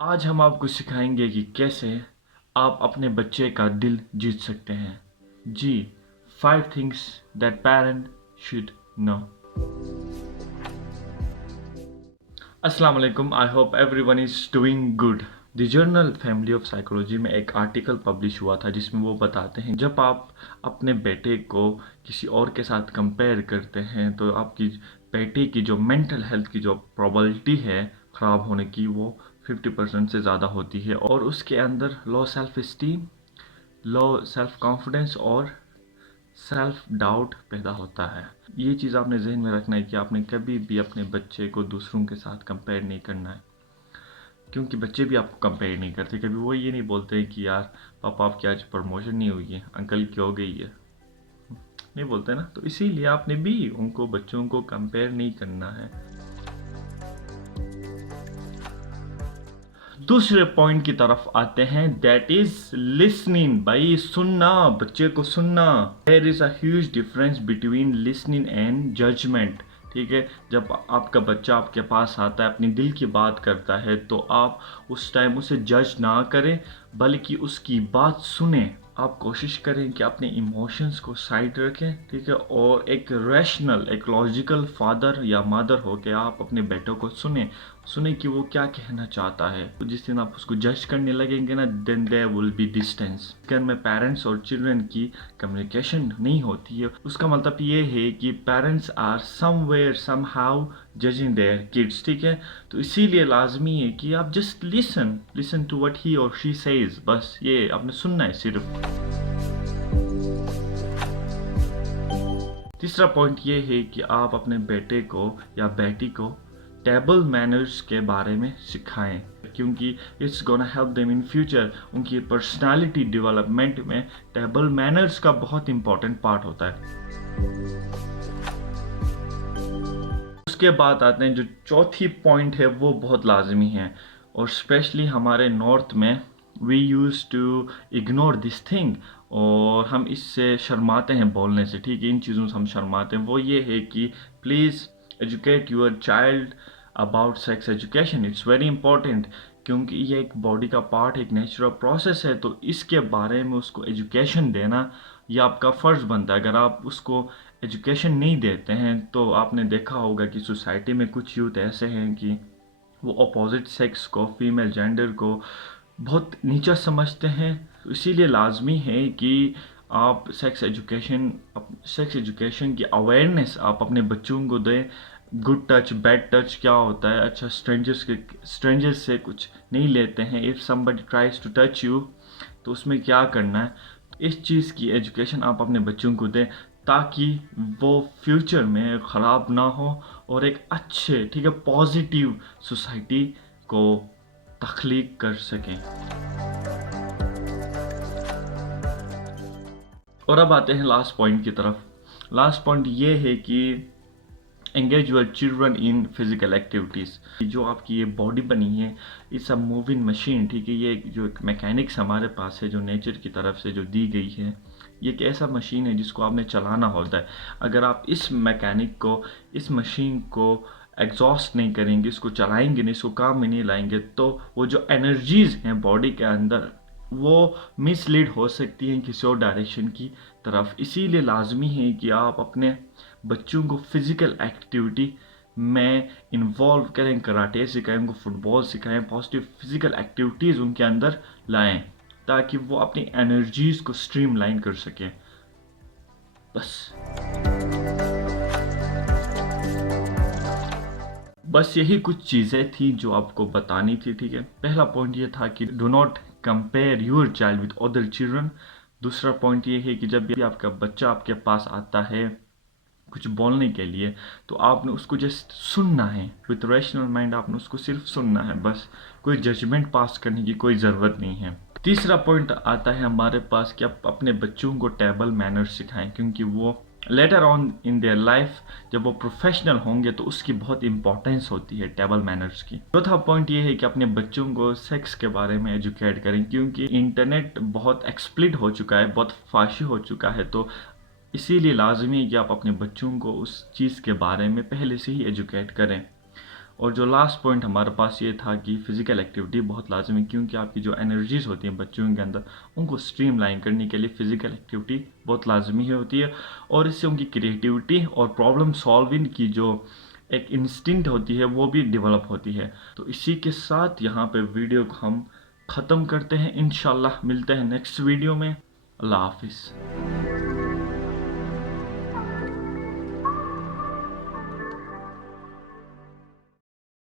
आज हम आपको सिखाएंगे कि कैसे आप अपने बच्चे का दिल जीत सकते हैं। जी, 5 things that parent should know. अस्सलाम वालेकुम, I hope everyone is doing good. The journal family of psychology में एक आर्टिकल पब्लिश हुआ था जिसमें वो बताते हैं जब आप अपने बेटे को किसी और के साथ कंपेयर करते हैं तो आपकी बेटे की जो मेंटल हेल्थ की जो प्रोबेबिलिटी है ख़राब होने की वो 50% से ज़्यादा होती है और उसके अंदर low self esteem, low self confidence और सेल्फ डाउट पैदा होता है। ये चीज़ आपने जहन में रखना है कि आपने कभी भी अपने बच्चे को दूसरों के साथ कंपेयर नहीं करना है, क्योंकि बच्चे भी आपको कंपेयर नहीं करते। कभी वो ये नहीं बोलते कि यार पापा आपकी आज प्रमोशन नहीं हुई है, अंकल की हो गई है, नहीं बोलते ना। तो इसीलिए आपने भी उनको बच्चों को कंपेयर नहीं करना है। दूसरे पॉइंट की तरफ आते हैं, दैट इज लिसनिंग। भाई सुनना, बच्चे को सुनना। There is a huge difference between listening and judgement. ठीक है, जब आपका बच्चा आपके पास आता है, अपनी दिल की बात करता है, तो आप उस टाइम उसे जज ना करें बल्कि उसकी बात सुने। आप कोशिश करें कि अपने इमोशंस को साइड रखें, ठीक है, और एक रैशनल, एक लॉजिकल फादर या मदर हो के आप अपने बेटों को सुने कि वो क्या कहना चाहता है। तो जिस दिन आप उसको जज करने लगेंगे ना, then there will be distance. घर में पेरेंट्स और चिल्ड्रन की कम्युनिकेशन नहीं होती है, उसका मतलब ये है कि parents are somewhere somehow judging their kids. ठीक है, तो इसीलिए लाजमी है कि आप just listen to what he और शी सेज। बस ये आपने सुनना है सिर्फ। तीसरा पॉइंट ये है कि आप अपने बेटे को या बेटी को टेबल मैनर्स के बारे में सिखाएं, क्योंकि it's gonna help them in future. उनकी पर्सनालिटी डेवलपमेंट में टेबल मैनर्स का बहुत इंपॉर्टेंट पार्ट होता है। उसके बाद आते हैं जो चौथी पॉइंट है, वो बहुत लाजमी है, और स्पेशली हमारे नॉर्थ में we use to ignore this thing, और हम इससे शर्माते हैं बोलने से। ठीक है, इन चीज़ों से हम शर्माते हैं। वो ये है कि please educate your child about sex education. It's very important, क्योंकि ये एक बॉडी का पार्ट, एक नेचुरल प्रोसेस है। तो इसके बारे में उसको एजुकेशन देना ये आपका फ़र्ज़ बनता है। अगर आप उसको एजुकेशन नहीं देते हैं तो आपने देखा होगा कि सोसाइटी में कुछ यूथ ऐसे हैं कि वो अपोजिट सेक्स को, फीमेल जेंडर को बहुत नीचा समझते हैं। तो इसीलिए लाजमी है कि आप सेक्स एजुकेशन की अवेयरनेस आप अपने बच्चों को दें। गुड टच, बैड टच क्या होता है, अच्छा स्ट्रेंजर्स से कुछ नहीं लेते हैं। If somebody tries to touch you तो उसमें क्या करना है, इस चीज़ की एजुकेशन आप अपने बच्चों को दें, ताकि वो फ्यूचर में ख़राब ना हो और एक अच्छे, ठीक है, पॉजिटिव सोसाइटी को तख्लीक कर सकें। और अब आते हैं लास्ट पॉइंट की तरफ। लास्ट पॉइंट ये है कि engage your children in physical activities. जो आपकी ये बॉडी बनी है, इट्स अ मूविंग मशीन। ठीक है, ये जो एक मैकेनिक्स हमारे पास है, जो नेचर की तरफ से जो दी गई है, ये एक ऐसा मशीन है जिसको आपने चलाना होता है। अगर आप इस मशीन को एग्जॉस्ट नहीं करेंगे, इसको चलाएंगे नहीं, इसको काम में नहीं लाएंगे, तो वो जो एनर्जीज हैं बॉडी के अंदर वो मिसलीड हो सकती हैं किसी और डायरेक्शन की तरफ। इसीलिए लाजमी है कि आप अपने बच्चों को फिजिकल एक्टिविटी में इन्वॉल्व करें, कराटे सिखाएं, उनको फुटबॉल सिखाएं, पॉजिटिव फिजिकल एक्टिविटीज़ उनके अंदर लाएं, ताकि वो अपनी एनर्जीज को स्ट्रीमलाइन कर सकें। बस यही कुछ चीज़ें थी जो आपको बतानी थी। ठीक है, पहला पॉइंट ये था कि do not compare your child with other children. दूसरा पॉइंट ये है कि जब भी आपका बच्चा आपके पास आता है कुछ बोलने के लिए, तो आपने उसको जस्ट सुनना है विथ रैशनल माइंड। आपने उसको सिर्फ सुनना है, बस कोई जजमेंट पास करने की कोई ज़रूरत नहीं है। तीसरा पॉइंट आता है हमारे पास कि आप अपने बच्चों को टेबल मैनर्स सिखाएं, क्योंकि वो later on in their life जब वो प्रोफेशनल होंगे तो उसकी बहुत इंपॉर्टेंस होती है टेबल मैनर्स की। चौथा पॉइंट ये है कि अपने बच्चों को सेक्स के बारे में एजुकेट करें, क्योंकि इंटरनेट बहुत एक्सप्लिट हो चुका है, बहुत फाशी हो चुका है। तो इसीलिए लाजमी है कि आप अपने बच्चों को उस चीज़ के बारे में पहले से ही एजुकेट करें। और जो लास्ट पॉइंट हमारे पास ये था कि फ़िज़िकल एक्टिविटी बहुत लाजमी, क्योंकि आपकी जो एनर्जीज़ होती हैं बच्चों के अंदर उनको स्ट्रीमलाइन करने के लिए फ़िज़िकल एक्टिविटी बहुत लाजमी होती है, और इससे उनकी क्रिएटिविटी और प्रॉब्लम सॉल्विंग की जो एक इंस्टिंक्ट होती है वो भी डेवलप होती है। तो इसी के साथ यहाँ पे वीडियो को हम ख़त्म करते हैं। इंशाल्लाह मिलते हैं नेक्स्ट वीडियो में। अल्लाह हाफिज़।